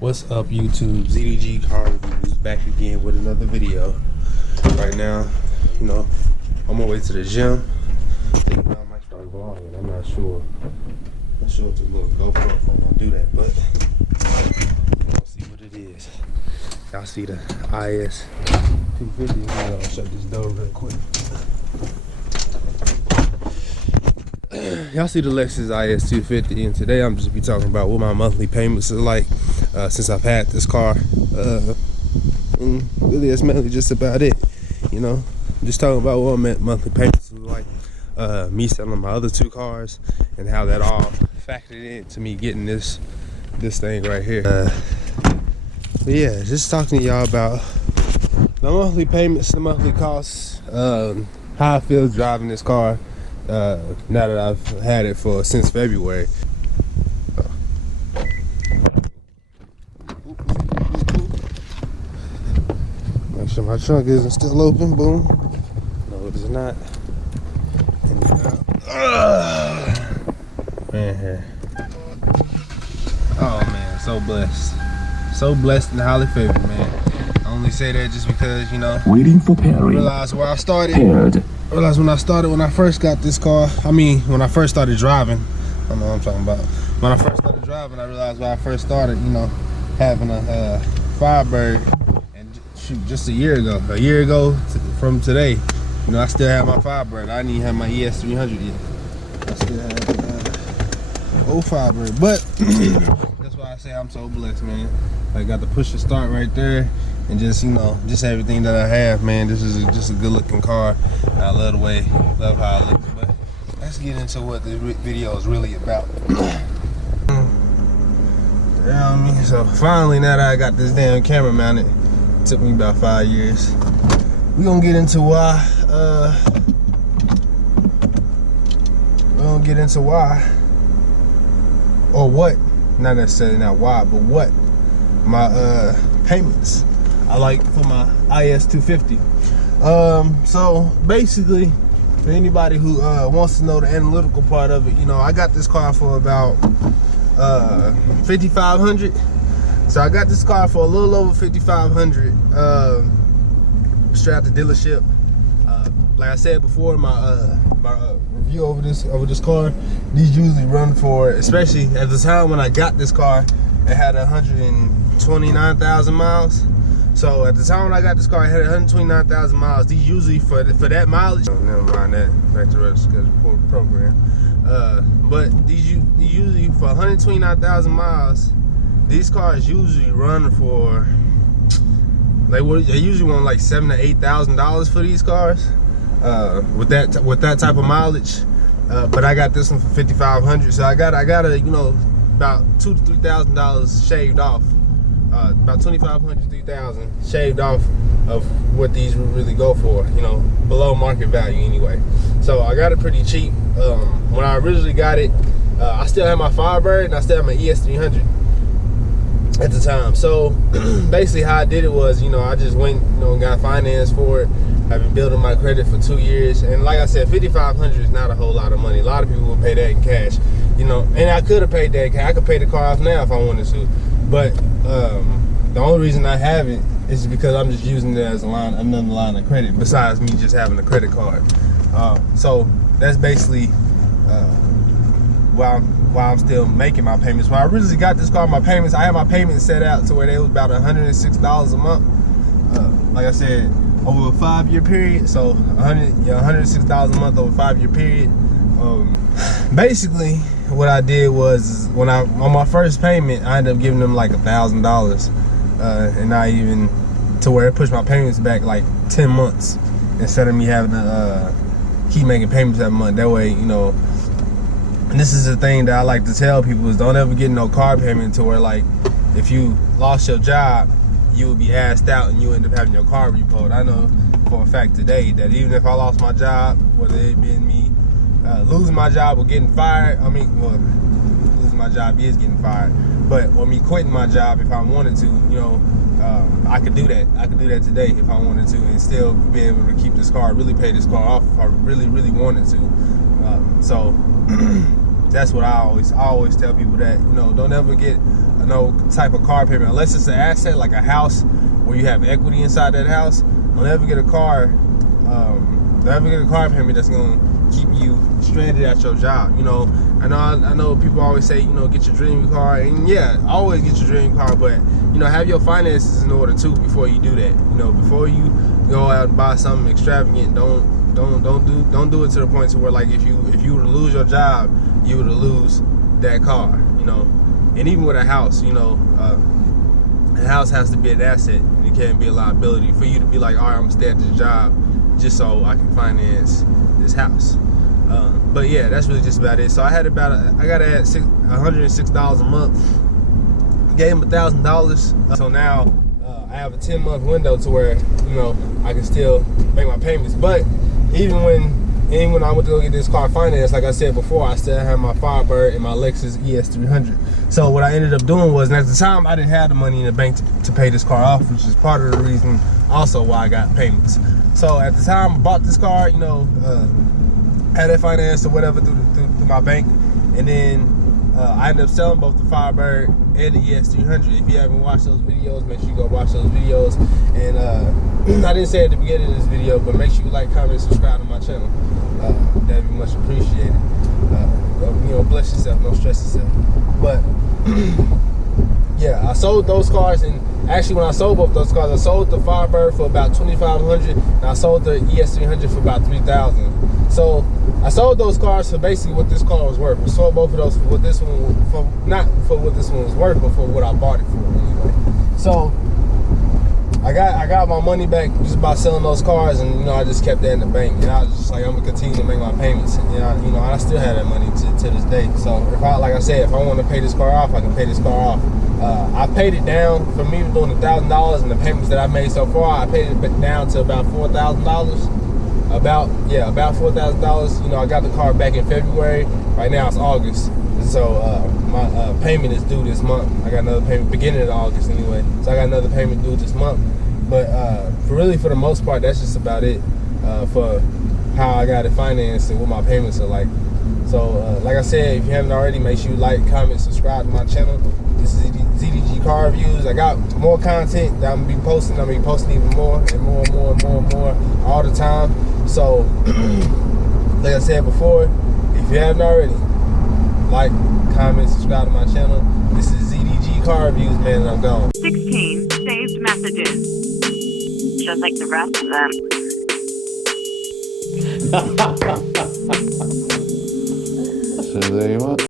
What's up, YouTube? Z.D.G car reviews back again with another video. Right now, I'm on my way to the gym. Thinking I might start vlogging. I'm not sure. Not sure if this little GoPro if I'm gonna do that, but we'll see what it is. Y'all see the IS250? I'll shut this door real quick. Y'all see the Lexus IS250, and today I'm just be talking about what my monthly payments are like since I've had this car, and really that's mainly just about it. Just talking about what my monthly payments are like, me selling my other two cars and how that all factored into me getting this thing right here. But yeah, just talking to y'all about the monthly payments, the monthly costs, how I feel driving this car now that I've had it since February. Make sure my trunk isn't still open. Boom. No, it is not. Man, oh man, so blessed and highly favored, man. I only say that just because Waiting for pairing. I realized where I started. Paired. I realized when I first got this car, when I first started driving, I don't know what I'm talking about. When I first started driving, I realized when I first started, having a Firebird, and shoot, just a year ago from today, I still have my Firebird. I didn't even have my ES300 yet. I still have old Firebird, but that's why I say I'm so blessed, man. I got the push to start right there. And just everything that I have, man. This is just a good looking car. I love how it looks. But let's get into what the video is really about. So finally, now that I got this damn camera mounted, it took me about 5 years. We're gonna get into why. Or what? Not necessarily not why, but what my payments I like for my IS250. So basically, for anybody who wants to know the analytical part of it, I got this car for about $5,500. So I got this car for a little over $5,500 straight out the dealership. Like I said before, my review over this car, these usually run for, especially at the time when I got this car, it had 129,000 miles. So at the time when I got this car, I had 129,000 miles. These usually for that mileage. Oh, never mind that. Back to the schedule program. But these usually for 129,000 miles. These cars usually run for they usually want like $7,000 to $8,000 for these cars. With that type of mileage. But I got this one for $5,500. So I got about $2,000 to $3,000 shaved off. About $2,500 to $3,000 shaved off of what these would really go for, below market value anyway. So I got it pretty cheap. When I originally got it, I still had my Firebird and I still had my ES300 at the time. So basically how I did it was, I just went, and got finance for it. I've been building my credit for 2 years, and like I said, $5,500 is not a whole lot of money. A lot of people would pay that in cash, and I could have paid that in cash. I could pay the car off now if I wanted to. But the only reason I haven't is because I'm just using it as another line of credit besides me just having a credit card. So that's basically why I'm still making my payments. When I originally got this car, I had my payments set out to where they was about $106 a month. Like I said, over a 5-year period. So $106 a month over a 5-year period. Basically, what I did was on my first payment, I ended up giving them like $1,000, and not even to where it pushed my payments back like 10 months instead of me having to keep making payments every month. That way, and this is the thing that I like to tell people is don't ever get no car payment to where like if you lost your job, you would be asked out and you end up having your car repoed. I know for a fact today that even if I lost my job, whether it been me losing my job or getting fired, losing my job is getting fired, or me quitting my job if I wanted to, I could do that. I could do that today if I wanted to and still be able to keep this car, really pay this car off if I really, really wanted to. So That's what I always tell people, that, you know, don't ever get no type of car payment unless it's an asset like a house where you have equity inside that house. Don't ever get a car. Don't ever get a car payment that's gonna keep you stranded at your job. You know, I know people always say, you know, get your dream car, and yeah, always get your dream car, but you know, have your finances in order too before you do that. You know, before you go out and buy something extravagant, don't do it to the point to where, like, if you were to lose your job, you were to lose that car. You know, and even with a house, you know, a house has to be an asset, and it can't be a liability for you to be like, all right, I'm gonna stay at this job just so I can finance this house. But yeah, that's really just about it. So I got at $106 a month. Gave him $1,000. So now I have a 10-month window to where, you know, I can still make my payments. But even when I went to go get this car financed, like I said before, I still have my Firebird and my Lexus ES300. So what I ended up doing was, and at the time I didn't have the money in the bank to pay this car off, which is part of the reason also why I got payments. So at the time I bought this car, you know, had it financed or whatever through my bank, and then I ended up selling both the Firebird and the ES300. If you haven't watched those videos, make sure you go watch those videos. And I didn't say at the beginning of this video, but make sure you like, comment, subscribe to my channel. That'd be much appreciated. You know, bless yourself, don't stress yourself. But yeah, I sold those cars, and actually when I sold both those cars, I sold the Firebird for about $2,500, and I sold the ES300 for about $3,000. So I sold those cars for basically what this car was worth. I sold both of those for what this one, not for what this one was worth, but for what I bought it for anyway. So I got my money back just by selling those cars, and you know, I just kept that in the bank, and I was just like, I'm gonna continue to make my payments, and you know, I still have that money to this day. So if I, like I said, if I want to pay this car off, I can pay this car off. I paid it down from me doing $1,000 and the payments that I made so far. I paid it down to about $4,000. About $4,000. You know, I got the car back in February. Right now it's August, so my payment is due this month. I got another payment beginning of August anyway, so I got another payment due this month. But for the most part, that's just about it for how I got it financed and what my payments are like. So like I said, if you haven't already, make sure you like, comment, subscribe to my channel. This is Z.D.G car reviews. I got more content that I'm gonna be posting. I'm gonna be posting even more and more and more and more and more all the time. So like I said before, if you haven't already, like, comment, subscribe to my channel. This is Z.D.G car reviews, man, and I'm gone. 16 saved messages. Just like the rest of them. So there you are.